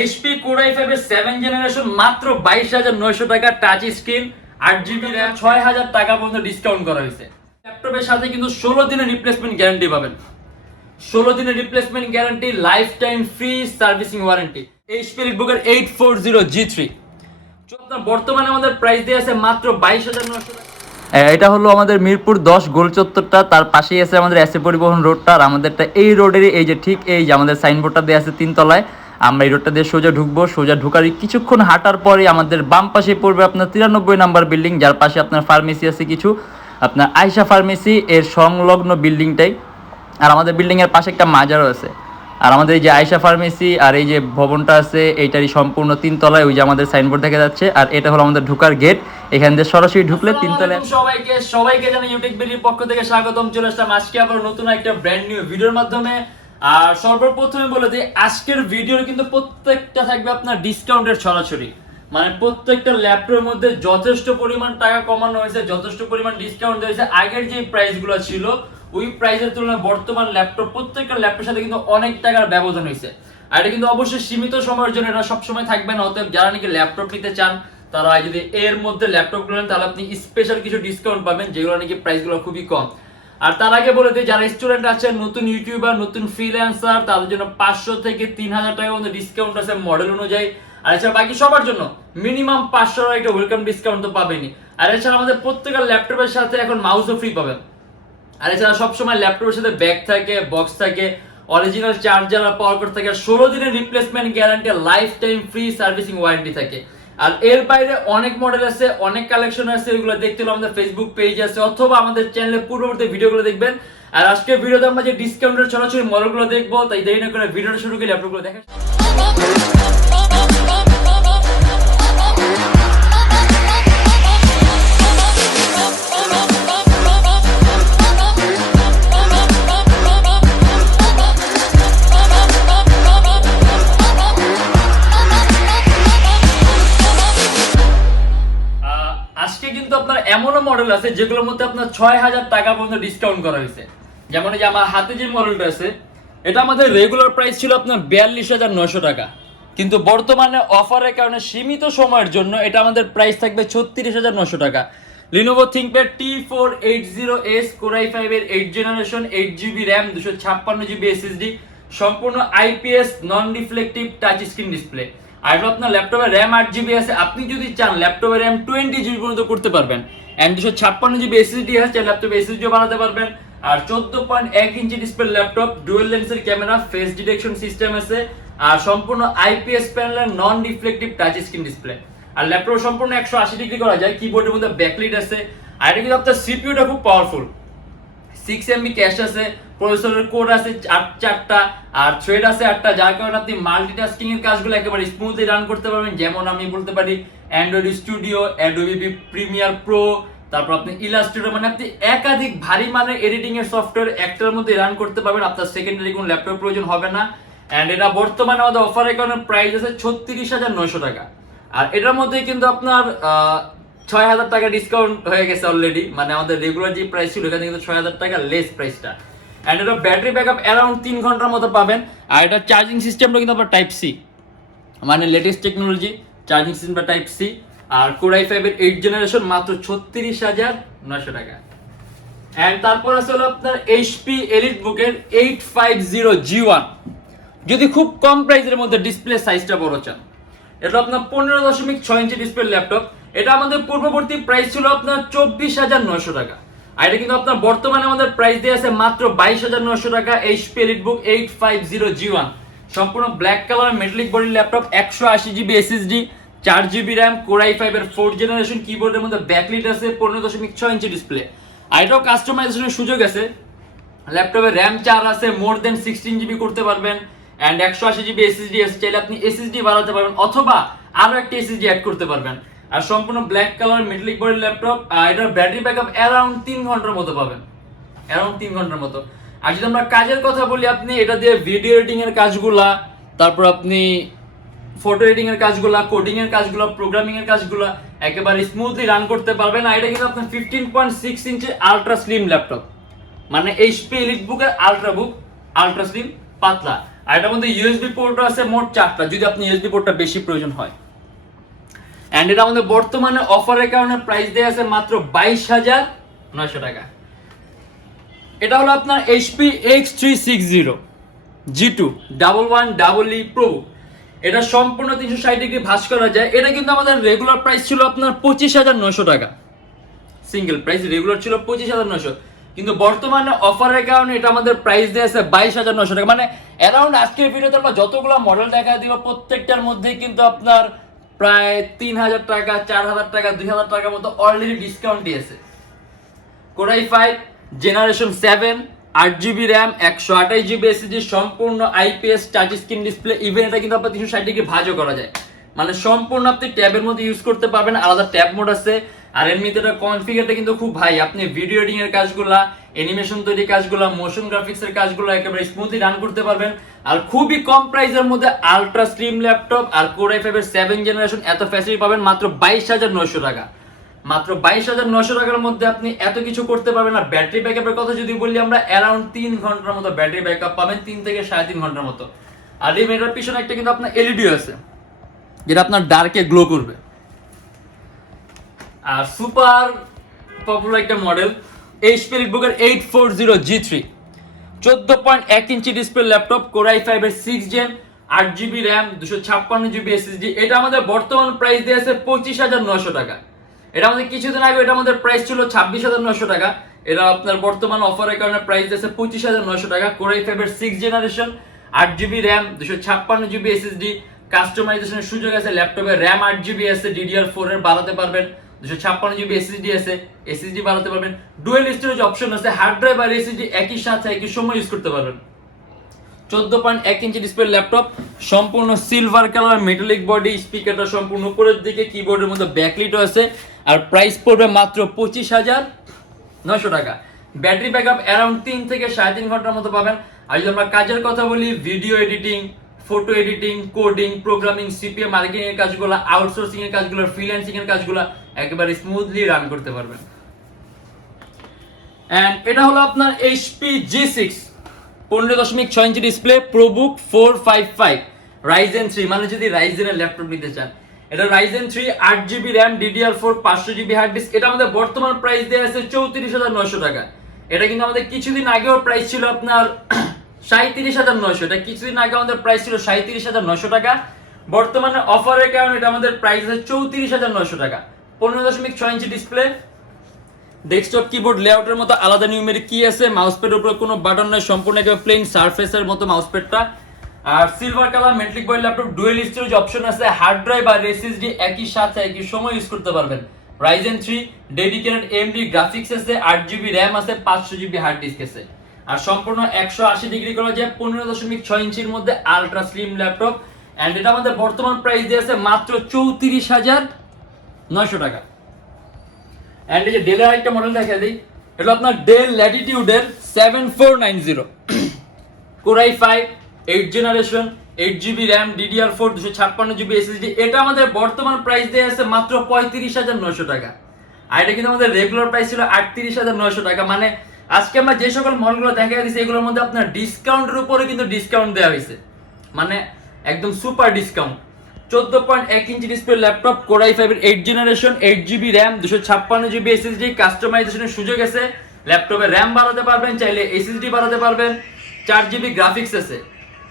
HP Core i5 এর 7 generation মাত্র 22,900 টাকা, টাচ স্ক্রিন, 8GB RAM, 6,000 টাকা পর্যন্ত ডিসকাউন্ট করা হয়েছে। ল্যাপটপের সাথে কিন্তু 16 দিনের রিপ্লেসমেন্ট গ্যারান্টি পাবেন। 16 দিনের replacement guarantee, lifetime free servicing warranty. HP EliteBook 840G3 আপনার বর্তমানে আমাদের প্রাইস দিয়ে আছে মাত্র 22,900 টাকা। এটা হলো আমাদের মিরপুর 10 গোল চত্বরটা, তার পাশেই আছে আমাদের এসএ পরিবহন রোডটা, আর আমাদেরটা এই রোডেরই এই যে ঠিক এই যে আমাদের সাইনবোর্ডটা দেওয়া আছে 3 তলায়। আমরা এই রোডটা দিয়ে সোজা ঢুকবো, সোজা ঢুকার কিছুক্ষণ হাঁটার পরে আমাদের বাম পাশে পড়বে আপনার 93 নাম্বার বিল্ডিং, যার পাশে আপনার ফার্মেসি আছে কিছু, আপনার আয়শা ফার্মেসি এর সংলগ্ন বিল্ডিংটাই। আর আমাদের বিল্ডিংয়ের পাশে একটা মাজারও আছে। আর আমাদের এই যে আয়শা ফার্মেসি আর এই যে ভবনটা আছে এইটারই সম্পূর্ণ 3 তলায়, ওই যে আমাদের সাইনবোর্ড দেখা যাচ্ছে। আর এটা হলো আমাদের ঢুকার গেট, এখান দিয়ে সরাসরি ঢুকলে 3 তলায়। সবাইকে জানাই ইউটেকবিডির পক্ষ থেকে স্বাগতম। চলে আসলাম আজকে আবার নতুন একটা ব্র্যান্ড নিউ ভিডিওর মাধ্যমে। আর সর্বপ্রথমে বলে দিই, আজকের ভিডিওর কিন্তু প্রত্যেকটা থাকবে আপনার ডিসকাউন্টের ছড়াছড়ি, মানে প্রত্যেকটা ল্যাপটপের মধ্যে যথেষ্ট পরিমাণ টাকা কমানো হয়েছে, যথেষ্ট পরিমাণ ডিসকাউন্ট হয়েছে। আগের যে প্রাইসগুলো ছিল ওই প্রাইসের তুলনায় বর্তমান ল্যাপটপ প্রত্যেকটা ল্যাপটপের সাথে কিন্তু অনেক টাকার ব্যবধান হয়েছে। আর এটা কিন্তু অবশ্যই সীমিত সময়ের জন্য, এটা সবসময় থাকবে না। অতএব যারা নাকি ল্যাপটপ নিতে চান তারা যদি এর মধ্যে ল্যাপটপ নেন তাহলে আপনি স্পেশাল কিছু ডিসকাউন্ট পাবেন, যেগুলো নাকি প্রাইসগুলো খুবই কম। আর তার আগে বলে দিই, যারা স্টুডেন্ট আছেন, নতুন ইউটিউবার, নতুন ফ্রিল্যান্সার, তাদের জন্য 500 থেকে 3,000 টাকা পর্যন্ত ডিসকাউন্ট আছে মডেল অনুযায়ী। আর এছাড়া বাকি সবার জন্য মিনিমাম 500 টাকা একটা ওয়েলকাম ডিসকাউন্ট তো পাবেনই। আর এছাড়া আমাদের প্রত্যেকটা ল্যাপটপের সাথে এখন মাউসও ফ্রি পাবেন। আর এছাড়া সবসময় ল্যাপটপের সাথে ব্যাগ থাকে, বক্স থাকে, অরিজিনাল চার্জার আর পাওয়ার কোড থাকে, 16 দিনের replacement guarantee, lifetime free servicing warranty থাকে। আর এর বাইরে অনেক মডেল আছে, অনেক কালেকশন আছে, এগুলো দেখতে হলে আমাদের ফেসবুক পেজ আছে অথবা আমাদের চ্যানেলে পূর্ববর্তী ভিডিওগুলো দেখবেন। আর আজকে ভিডিওতে আমরা যে ডিসকাউন্টের সরাসরি মডেলগুলো দেখবো, তাই দেরি না করে ভিডিওটা শুরু করি ল্যাপটপগুলো দেখা। আজকে কিন্তু আপনার এমনও মডেল আছে যেগুলোর মধ্যে আপনার 6,000 টাকা পর্যন্ত ডিসকাউন্ট করা হয়েছে। যেমন এই যে আমার হাতে যে মডেলটা আছে, এটা আমাদের রেগুলার প্রাইস ছিল আপনার 42,900 টাকা, কিন্তু বর্তমানে অফারের কারণে সীমিত সময়ের জন্য এটা আমাদের প্রাইস থাকবে 36,900 টাকা। Lenovo ThinkPad T480S Core i5 এর 8 generation, 8GB RAM, 256GB SSD, সম্পূর্ণ IPS নন রিফ্লেকটিভ টাচ স্ক্রিন ডিসপ্লে। আর আপনার ল্যাপটপে র্যাম 8GB আছে, আপনি যদি চান ল্যাপটপে র্যাম 20GB পর্যন্ত করতে পারবেন। এন্ড 256GB SSD আছে, ল্যাপটপে SSDও বানাতে পারবেন। আর 14.1 ইঞ্চি ডিসপ্লে ল্যাপটপ, ডুয়াল লেন্সের ক্যামেরা, ফেস ডিটেকশন সিস্টেম আছে, আর সম্পূর্ণ IPS প্যানেলের নন রিফ্লেকটিভ টাচ স্ক্রিন ডিসপ্লে। আর ল্যাপটপ সম্পূর্ণ 180 ডিগ্রি করা যায়, কিবোর্ডের মধ্যে ব্যাকলাইট আছে। আর এটা কিন্তু আপনার সিপিইউটা খুব পাওয়ারফুল, 6MB ক্যাশ আছে, প্রসেসরের কোর আছে 4টা, আর থ্রেড আছে 8টা, যার কারণে আপনি মাল্টিটাস্কিং এর কাজগুলো একেবারে স্মুথলি রান করতে পারবেন। যেমন আমি বলতে পারি Android studio, Adobe Premiere Pro, তারপর আপনি ইলাস্ট্রেটর, মানে আপনি একাধিক ভারী মানের এডিটিং এর সফটওয়্যার একটার মধ্যে রান করতে পারবেন, আপনার সেকেন্ডারি কোনো ল্যাপটপ প্রয়োজন হবে না। এন্ড এটা বর্তমানে আমাদের অফারের কারণে প্রাইস আছে 36,900 টাকা। আর এটার মধ্যে কিন্তু আপনার 6,000 টাকা ডিসকাউন্ট হয়ে গেছে অলরেডি, মানে আমাদের রেগুলার যে প্রাইস ছিল এখানে কিন্তু 6,000 টাকা লেস প্রাইসটা। এন্ড এটা ব্যাটারি ব্যাকআপ অ্যারাউন্ড 3 ঘন্টার মতো পাবেন। আর এটা চার্জিং সিস্টেমটা কিন্তু আপনার টাইপ সি, মানে লেটেস্ট টেকনোলজি চার্জিং সিস্টেমটা টাইপ সি। আর Core i5 এর 8 জেনারেশন মাত্র 36,900 টাকা। এন্ড তারপর আছে হলো আপনার HP EliteBook এর 850G1, যদি খুব কম প্রাইসের মধ্যে ডিসপ্লে সাইজটা বড় চান। এটা আপনার 15.6 ইঞ্চি ডিসপ্লে ল্যাপটপ। এটা আমাদের পূর্ববর্তী প্রাইস ছিল আপনার 24,900 টাকা। আর এটা কিন্তু আপনার বর্তমানে আমাদের প্রাইস দিয়ে আছে মাত্র 22,900 টাকা। HP EliteBook 850G1 সম্পূর্ণ black colour metallic body laptop, 180GB SSD, 4GB RAM, Core i5 এর 4th জেনারেশন, কিবোর্ডের মধ্যে ব্যাকলাইট আছে, 15.6 ইঞ্চি ডিসপ্লে। আর এটাও কাস্টমাইজেশনের সুযোগ আছে, ল্যাপটপে RAM 4 আছে, মোর দেন 16GB করতে পারবেন। এন্ড 180GB SSD আছে, চাইলে আপনি SSD বাড়াতে পারবেন অথবা আরো একটা SSD অ্যাড করতে পারবেন। আর সম্পূর্ণ black colour metallic body laptop. আর এটার ব্যাটারি ব্যাকআপ অ্যারাউন্ড 3 ঘন্টার মতো পাবেন, অ্যারাউন্ড 3 ঘন্টার মতো। আর যদি আমরা কাজের কথা বলি, আপনি এটা দিয়ে ভিডিও এডিটিং এর কাজগুলা, তারপর আপনি ফটো এডিটিং এর কাজগুলা, কোডিং এর কাজগুলা, প্রোগ্রামিং এর কাজগুলা একেবারে স্মুথলি রান করতে পারবেন। আর এটা কিন্তু আপনার 15.6 ইঞ্চি আলট্রা স্লিম ল্যাপটপ, মানে HP EliteBook এর আলট্রা স্লিম পাতলা। আর এটার মধ্যে ইউএসবি পোর্টও আছে মোট 4টা, যদি আপনি ইউএসবি পোর্টটা বেশি প্রয়োজন হয়। এন্ড এটা আমাদের বর্তমানে অফারের কারণে প্রাইস দেয়া আছে মাত্র 22,900 টাকা। এটা হলো আপনার HP X360 G2 11EE Pro। এটা সম্পূর্ণ 360 ডিগ্রি ভাঁজ করা যায়। এটা কিন্তু আমাদের রেগুলার প্রাইস ছিল আপনার 25,900 টাকা, সিঙ্গেল প্রাইস রেগুলার ছিল 25,900, কিন্তু বর্তমানে অফারের কারণে এটা আমাদের প্রাইস দেয়া আছে 22,900 টাকা। মানে অ্যারাউন্ড আজকের ভিডিওতে আমরা যতগুলো মডেল দেখা দিব প্রত্যেকটার মধ্যে কিন্তু আপনার প্রায় 3,000 টাকা, 4,000 টাকা, 2,000 টাকার মতো অলরেডি ডিসকাউন্ট দিয়েছে। Core i5 generation 7, 8GB RAM, 128GB SSD, সম্পূর্ণ IPS touch screen display. Even এটা কিন্তু আপনার 360 ডিগ্রি ভাঁজও করা যায়, মানে সম্পূর্ণ আপনি ট্যাবের মধ্যে ইউজ করতে পারবেন, আলাদা ট্যাব মোড আছে। আর এমনিতে এটা কনফিগারটা কিন্তু খুব ভাই, আপনি ভিডিও এডিটিং এর কাজগুলা, অ্যানিমেশন তৈরি কাজগুলা, মোশন গ্রাফিক্স এর কাজগুলো একেবারে স্মুথলি রান করতে পারবেন। আর খুবই কম প্রাইসের মধ্যে আলট্রা স্লিম ল্যাপটপ আর Core i5 এর 7 জেনারেশন এত ফ্যাসিলিটি পাবেন মাত্র 22,900 টাকা। মাত্র 22,900 টাকার মধ্যে আপনি এত কিছু করতে পারবেন। আর ব্যাটারি ব্যাকআপের কথা যদি বলি আমরা, অ্যারাউন্ড 3 ঘন্টার মতো ব্যাটারি ব্যাকআপ পাবেন, 3 থেকে 3.5 ঘন্টার মতো। আর এই মেটার পিছনে একটা কিন্তু আপনার এলইডি আছে যেটা আপনার ডার্কে গ্লো করবে। আর সুপার পপুলার একটা model HP Realbook 840 G3 14.1 inch display laptop, Core i5 এর 6 gen, 8GB RAM, 256GB SSD। এটা আমাদের বর্তমান প্রাইস দিয়ে আছে 25,900 টাকা। এটা আমাদের কিছুদিন আগে এটা আমাদের প্রাইস ছিল 26,900 টাকা। এটা আপনার বর্তমান অফারের কারণে প্রাইস দিয়েছে 25,900 টাকা। Core i5 এর 6 generation, 8GB RAM, 256GB SSD, কাস্টমাইজেশনের সুযোগ আছে। ল্যাপটপে RAM 8GB আছে, DDR4 এর বাড়াতে পারবেন, 256GB SSD আছে, SSD বাড়াতে পারবেন, ডুয়েল স্টোরেজ অপশন আছে, হার্ড ড্রাইভ আর SSD একই সাথে একই সময় ইউজ করতে পারবেন। 14.1 ইঞ্চি ডিসপ্লে ল্যাপটপ, সম্পূর্ণ সিলভার কালার, মেটালিক বডি, স্পিকারটা সম্পূর্ণ উপরের দিকে, কিবোর্ডের মধ্যে ব্যাকলিটও আছে। আর প্রাইস পড়বে মাত্র 25,900 টাকা। ব্যাটারি ব্যাকআপ অ্যারাউন্ড 3 থেকে 3.5 ঘন্টার মতো পাবেন। আর যদি আমরা কাজের কথা বলি, video editing, photo editing, coding, programming, CPA marketing এর কাজগুলো, আউটসোর্সিং এর কাজগুলো, ফ্রিল্যান্সিং এর কাজগুলো একেবারে স্মুথলি রান করতে পারবেন। এন্ড এটা হলো আপনার HP G6 15.6 inch display, ProBook 455 Ryzen 3, মানে যদি রাইজেনের ল্যাপটপ নিতে চান, এটা Ryzen 3 8GB RAM, DDR4, 500GB hard disk. এটা আমাদের বর্তমান প্রাইস দেয়া আছে 34,900 টাকা। এটা কিন্তু আমাদের কিছুদিন আগেও প্রাইস ছিল আপনার 37,900। এটা কিছুদিন আগে আমাদের প্রাইস ছিল 37,900 টাকা। বর্তমানে অফারের কারণে এটা আমাদের প্রাইস আছে 34,900 টাকা। 15.6 ইঞ্চি ডিসপ্লে, ডেস্কটপ কিবোর্ড লেআউটের মতো আলাদা নিউমেরিক কি আছে, মাউসপ্যাডের উপরে কোনো বাটন নাই, সম্পূর্ণ একটা প্লেন সারফেসের মতো মাউসপ্যাডটা। আর silver colour metallic body laptop, dual storage option আছে, হার্ড ড্রাইভ আর SSD একই সাথে একই সময় ইউজ করতে পারবেন। Ryzen 3 ডেডিকেটেড AMD গ্রাফিক্স আছে, 8GB RAM আছে, 500GB হার্ড ডিস্ক আছে। আর সম্পূর্ণ 180 ডিগ্রি করা যায়, 15.6 ইঞ্চির মধ্যে আলট্রা স্লিম ল্যাপটপ। এন্ড এটা আমাদের বর্তমান প্রাইস দিয়ে আছে মাত্র 34,900 টাকা। এন্ড এই যে ডেলের আরেকটা মডেল দেখা দিই, এটা আপনার ডেল ল্যাটিটিউডের 7490 Core i5 8 generation, 8GB RAM, DDR4, 256GB SSD। এটা আমাদের বর্তমান প্রাইস দিয়ে আছে মাত্র 35,900 টাকা। আর এটা কিন্তু আমাদের রেগুলার প্রাইস ছিল 38,900 টাকা। মানে আজকে আমরা যে সকল মডেলগুলো দেখা দিয়েছি এগুলোর মধ্যে আপনার ডিসকাউন্টের উপরে কিন্তু ডিসকাউন্ট দেওয়া হয়েছে, মানে একদম super discount. 14.1 inch display laptop, Core i5 এর 8 generation, 8GB RAM, 256GB SSD, কাস্টমাইজেশনের সুযোগ আছে। ল্যাপটপে RAM বাড়াতে পারবেন, চাইলে SSD বাড়াতে পারবেন, 4GB গ্রাফিক্স আছে।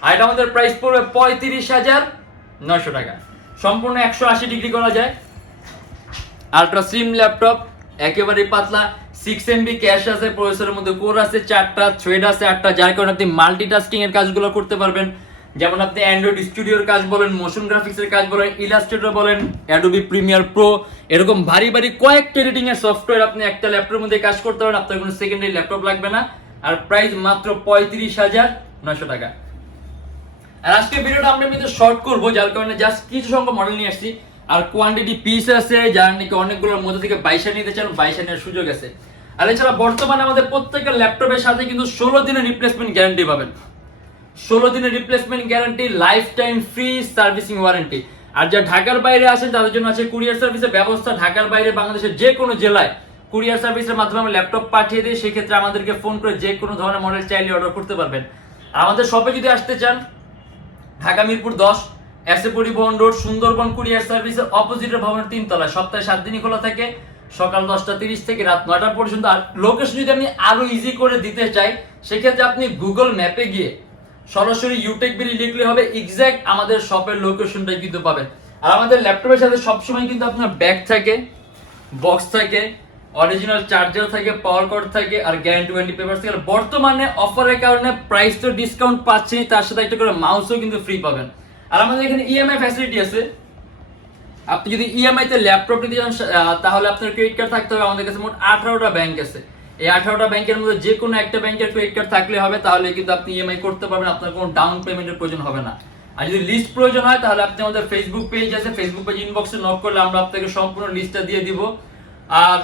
আর এটা আমাদের প্রাইস পড়বে 35,900 টাকা। সম্পূর্ণ 180 ডিগ্রি করা যায়, আলট্রা স্লিম ল্যাপটপ, একেবারে পাতলা, 6MB ক্যাশ আছে, প্রসেসরের মধ্যে কোর আছে 4টা, থ্রেড আছে 8টা, যার কারণে আপনি মাল্টিটাস্কিং এর কাজগুলো করতে পারবেন। যেমন আপনি অ্যান্ড্রয়েড স্টুডিওর কাজ বলেন, মোশন গ্রাফিক্সের কাজ বলেন, ইলাস্ট্রেটর বলেন, অ্যাডোবি প্রিমিয়ার প্রো, এরকম ভারী ভারী কয়েকটা এডিটিং এর সফটওয়্যার আপনি একটা ল্যাপটপের মধ্যে কাজ করতে পারেন। আপনার কোনো সেকেন্ডারি ল্যাপটপ লাগবে না। আর প্রাইস মাত্র 35,900 টাকা। আর আজকে ভিডিওটা আমরা এমনিতে শর্ট করবো, যার কারণে জাস্ট কিছু সংখ্যক মডেল নিয়ে আসছি। আর কোয়ান্টিটি পিস আছে, যারা নাকি অনেকগুলোর মধ্যে থেকে 22 নিতে চান 22 নেওয়ার সুযোগ আছে। আর এছাড়া বর্তমানে আমাদের প্রত্যেকটা ল্যাপটপের সাথে কিন্তু 16 দিনের রিপ্লেসমেন্ট গ্যারান্টি পাবেন। 16 দিনের replacement guarantee, lifetime free servicing warranty. আর যারা ঢাকার বাইরে আসেন তাদের জন্য আছে কুরিয়ার সার্ভিসের ব্যবস্থা। ঢাকার বাইরে বাংলাদেশের যে কোনো জেলায় কুরিয়ার সার্ভিসের মাধ্যমে আমরা ল্যাপটপ পাঠিয়ে দিই। সেক্ষেত্রে আমাদেরকে ফোন করে যে কোনো ধরনের মডেল চাইলে অর্ডার করতে পারবেন। আমাদের শপে যদি আসতে চান ঢাকা মিরপুর 10 এসএ পরিবহন রোড সুন্দরবন কুরিয়ার সার্ভিসের অপোজিটের ভবনের 3 তলায়, সপ্তাহে 7 দিনই খোলা থাকে, সকাল 10:30 থেকে রাত 9টা পর্যন্ত। আর লোকেশন যদি আমি আরো ইজি করে দিতে চাই, সেক্ষেত্রে আপনি গুগল ম্যাপে গিয়ে সরাসরি Youtechbd লিখলে হবে, এক্সাক্ট আমাদের শপের লোকেশনটাই কিন্তু পাবেন। আর আমাদের ল্যাপটপের সাথে সবসময় কিন্তু আপনার ব্যাগ থাকে, বক্স থাকে, অরিজিনাল চার্জার থাকে, পাওয়ার কর্ড থাকে, আর গ্যারান্টি ওয়ারেন্টি পেপার থাকে। আর বর্তমানে অফারের কারণে প্রাইস তো ডিসকাউন্ট পাচ্ছেন, তার সাথে একটা করে মাউসও কিন্তু ফ্রি পাবেন। আর আমাদের এখানে ইএমআই ফ্যাসিলিটি আছে। আপনি যদি ইএমআই তে ল্যাপটপ নিতে চান, তাহলে আপনার ক্রেডিট কার্ড থাকতে হবে। আমাদের কাছে মোট 18টা ব্যাংক আছে। এই 18টা ব্যাংকের মধ্যে যে কোনো একটা ব্যাংকের ক্রেডিট কার্ড থাকলে হবে, তাহলে কিন্তু আপনি ইএমআই করতে পারবেন, আপনার কোনো ডাউন পেমেন্টের প্রয়োজন হবে না। আর যদি লিস্ট প্রয়োজন হয়, তাহলে আপনি আমাদের ফেসবুক পেজ আছে, ফেসবুক পেজ ইনবক্সে নক করলে আমরা আপনাকে সম্পূর্ণ লিস্টটা দিয়ে দিব। আর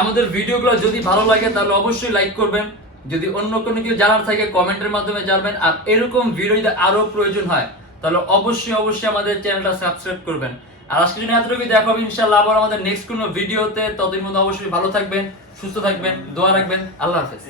আমাদের ভিডিওগুলো যদি ভালো লাগে তাহলে অবশ্যই লাইক করবেন, যদি অন্য কোনো কিছু জানার থাকে কমেন্টের মাধ্যমে জানাবেন। আর এরকম ভিডিও যদি আরো প্রয়োজন হয়, তাহলে অবশ্যই আমাদের চ্যানেলটা সাবস্ক্রাইব করবেন। আর আজকের জন্য এতটুকুই, দেখা হবে ইনশাআল্লাহ আবার আমাদের নেক্সট কোনো ভিডিওতে। ততদিন মধ্যে অবশ্যই ভালো থাকবেন, সুস্থ থাকবেন, দোয়া রাখবেন। আল্লাহ হাফেজ।